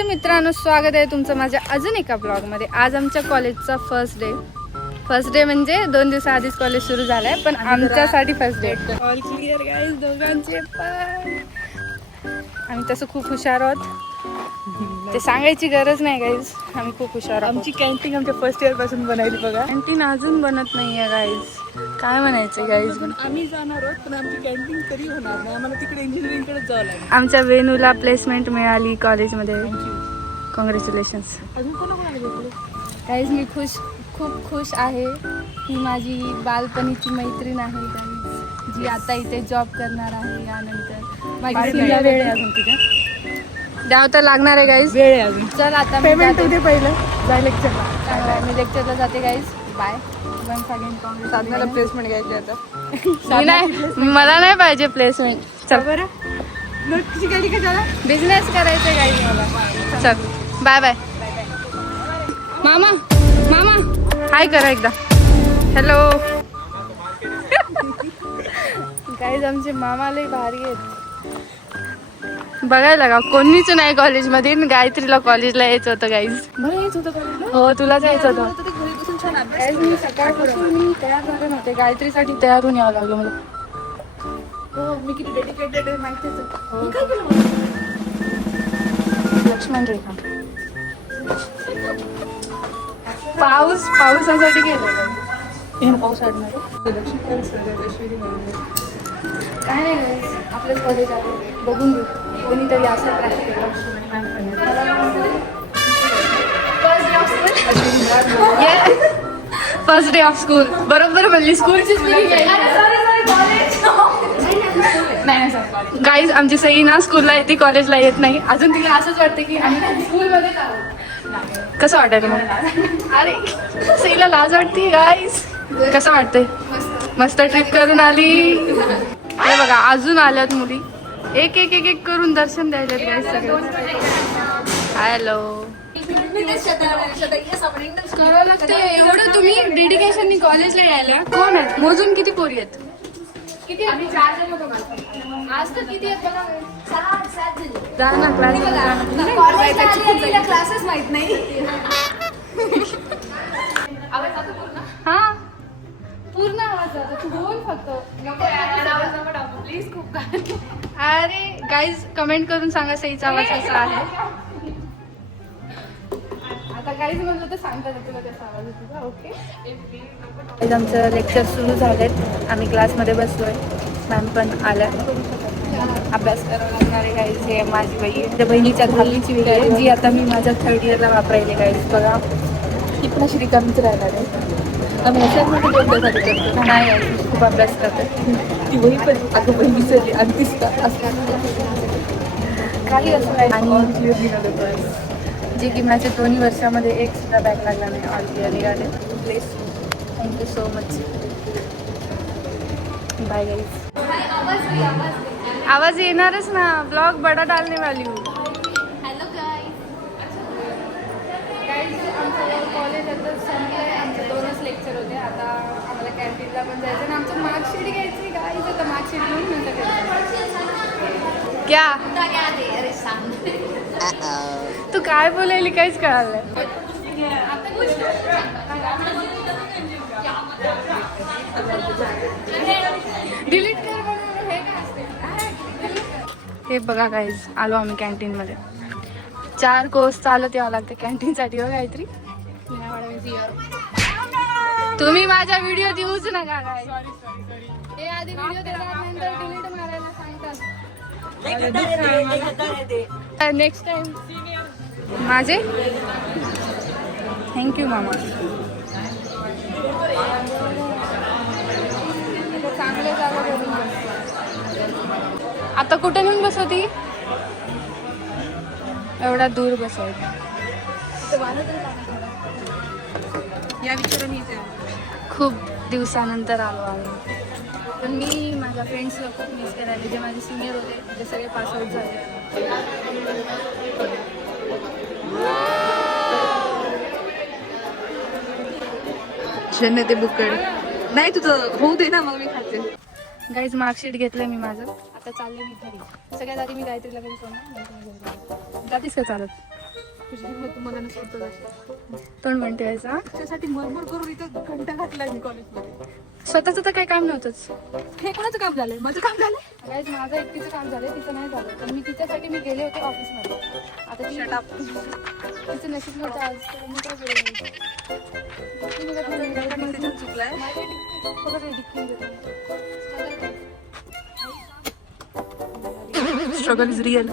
नमस्ते मित्रांनो, स्वागत आहे तुमचं माझ्या अजून एका ब्लॉगमध्ये. आज आमच्या कॉलेजचा फर्स्ट डे म्हणजे 2 दिवसाआधीच कॉलेज सुरू झालंय, पण आमच्यासाठी first day. All clear guys दोघांचे पण. आम्ही तसं खूप हुशार आहोत, ते सांगायची गरज नाही गाईज. आम्ही खूप हुशार आहोत. आमची कॅन्टीन आमच्या फर्स्ट इयर पासून बनायली बघा. कॅन्टीन अजून बनत नाहीये गाईज. काय म्हणायचं गाईज? पण आम्ही जाणार आहोत, पण आमची कॅन्टीन कधी होणार नाही. आम्हाला तिकडे इंजिनिअरिंग कडे जावं लागेल. आमच्या वेणूला प्लेसमेंट मिळाली कॉलेजमध्ये. कॉंग्रॅच्युलेशन्स. अजून कोणाकोणाला भेटले? गाईज मी खूप खुश आहे. ही माझी बालपणीची मैत्रीण आहे गाईज, जी आता इथे जॉब करणार आहे. यानंतर माझी वेळ आहे अजून तिथे. द्यावं तर लागणार आहे गाईज. वेळ आहे अजून. चल आता मी पेमेंट जाते. उद्या पहिलं जाय लेक्चरला. मी लेक्चरला जाते गाईज. बाय. साधनाला प्लेसमेंट घ्यायची आता. मला नाही पाहिजे प्लेसमेंट. चल बरं मग तुझी गाडी का झाला? बिझनेस करायचं गाईज मला. चल बाय बाय. मामा हाय करा एकदा. हॅलो. गाईज आमचे मामा लय भारी आहेत. बघायला का कोणीच नाही कॉलेजमध्ये. गायत्रीला कॉलेजला यायचं होतं गाईज. मला यायचं होतं कॉलेजला. हो तुला जायचं होतं. घरी बसून छान अभ्यास. गाईज मी सकाळपासून मी तयार झाले नव्हते. गायत्रीसाठी तयार होऊन यावं लागलं मला. हो मी किती डेडिकेटेड आहे माहितीच आहे. मी काय केलं लक्ष्मण रेखा. पावसासाठी गेलं. पाऊस आडणार काय नाही guys, आपलंच कॉलेज आहे. बघून घेऊ कोणीतरी असं फर्स्ट डे ऑफ स्कूल. बरोबर म्हणली. स्कूलची नाही गाईज आमची सई ना स्कूलला येते, कॉलेजला येत नाही. अजून तिला असंच वाटतं की आम्ही स्कूलमध्ये कसं वाटायला मग? अरे सईला लाज वाटते गाईज. कसं वाटतंय? मस्त ट्रिप करून आली. हे बघा अजून आल्यात मुली. एक एक एक एक करून दर्शन द्यायला गाईज सगळे. हॅलो. करावं लागतं एवढं. तुम्ही डेडिकेशननी कॉलेजला यायला कोण आहेत? मोजून किती पोरी आहेत? किती? आम्ही 4 जण होतो. आज तर किती आहेत बघा. 6-7 जण. जा ना क्लासेस माहित नाही. हा पूर्ण आवाज जातो. तू बोल फक्त. प्लीज खूप. अरे गाईज कमेंट करून सांगा सईचा आवाज कसा आहे. आता गाईज म्हणलं तर सांगता तुला कसा आवाज आहे. ओके. आमचं लेक्चर सुरू झालेत. आम्ही क्लासमध्ये बसलोय. मॅम पण आल्या. अभ्यास करावा लागणार आहे गाईज. हे माझी बहीण, त्या बहिणीच्या दहावीची वेळ आहे, जी आता मी माझ्या 3rd इयरला वापरायले गाईज. बघा ती पण अशी रिकामीच राहणार आहे. आम्ही अशाचमध्ये अभ्यास करतो. नाही खूप अभ्यास करतात. ती वही पण अगं बहीण विसरली आणि दिसता असं काही असं नाही. आणि क्लिअर निघालं. जे की माझ्या 2 वर्षामध्ये एक सुद्धा बॅक लागला नाही. ऑल क्लिअर निघाले. Please thank you so much. Bye guys. आवाज येणारच ना. ब्लॉग बडा डालने वाली हूँ. Hello guys. आमचं कॉलेज आता संपलंय. आमचे 2च लेक्चर होते. आता आम्हाला कॅन्टीनला पण जायचं आणि आमचं मार्कशीट घ्यायची गाईज. आता मार्कशीट घेऊन नंतर क्या तू काय बोलायली काहीच कळालं नाही. डिलीट कर म्हणून हे काय असते. हे बघा गाईज आलो आम्ही कॅन्टीन मध्ये. 4 कोर्स चालत यावं लागतं कॅन्टीनसाठी. हो गायत्री तुम्ही माझ्या व्हिडिओ देऊच नका काय. हे आधी व्हिडिओ त्यानंतर डिलीट मारायला सांगतात. नेक्स्ट टाइम माझे थँक्यू मामा. चांगले जागा करून आता कुठे नेऊन बसवती? एवढा दूर बसवत. या विचाराने खूप दिवसानंतर आलो आम्ही. पण मी माझ्या फ्रेंड्सला खूप मिस करायला. जे माझे सिनियर होते ते सगळे पासआउट झाले. ते बुकड नाही तुझं होऊ दे ना, मग मी खाते. गाईज मार्कशीट घेतलं मी माझं. आता चालले मी घरी. सगळ्यात आधी मी गायत्रीला घरी सोडणार. जातीस का चालत? तुम्हाला सोडतो जास्त. तोंड म्हणते यायचा त्यासाठी मरमर करून इथं घंटा घातलाय मी कॉलेजमध्ये. स्वतःच तर काही काम नव्हतंच. हे कोणाचं काम झालंय? माझं काम झालंय. गाईज माझं एकटीचं काम झालं, तिचं नाही झालं. पण मी तिच्यासाठी मी गेले होते ऑफिसमध्ये. आता ती तिचं नशीब नव्हतं आज, तर मी काय करू? चुकलाय. Struggle is real.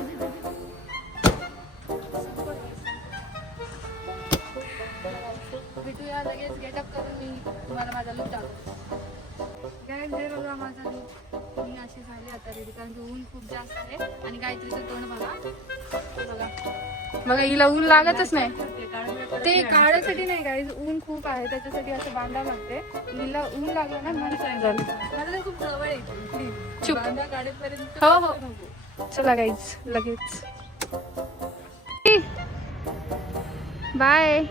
भेटूया लगेच गेटअप करून मी तुम्हाला माझा लुक दाखवतो. काय हे बघा माझा लुक. मी अशी झाली आता रेडी, कारण की ऊन खूप जास्त आहे. आणि गायत्रीचं तोंड बघा, बघा हिला ऊन लागतच नाही. ते काढायसाठी नाही गाईज, ऊन खूप आहे त्याच्यासाठी असं बांधावं लागते. हिला ऊन लागलं ना मला काय झालं. मला तर खूप जवळ आहे. चुप. गाडीपर्यंत हो हो चला गाईज लगेच बाय.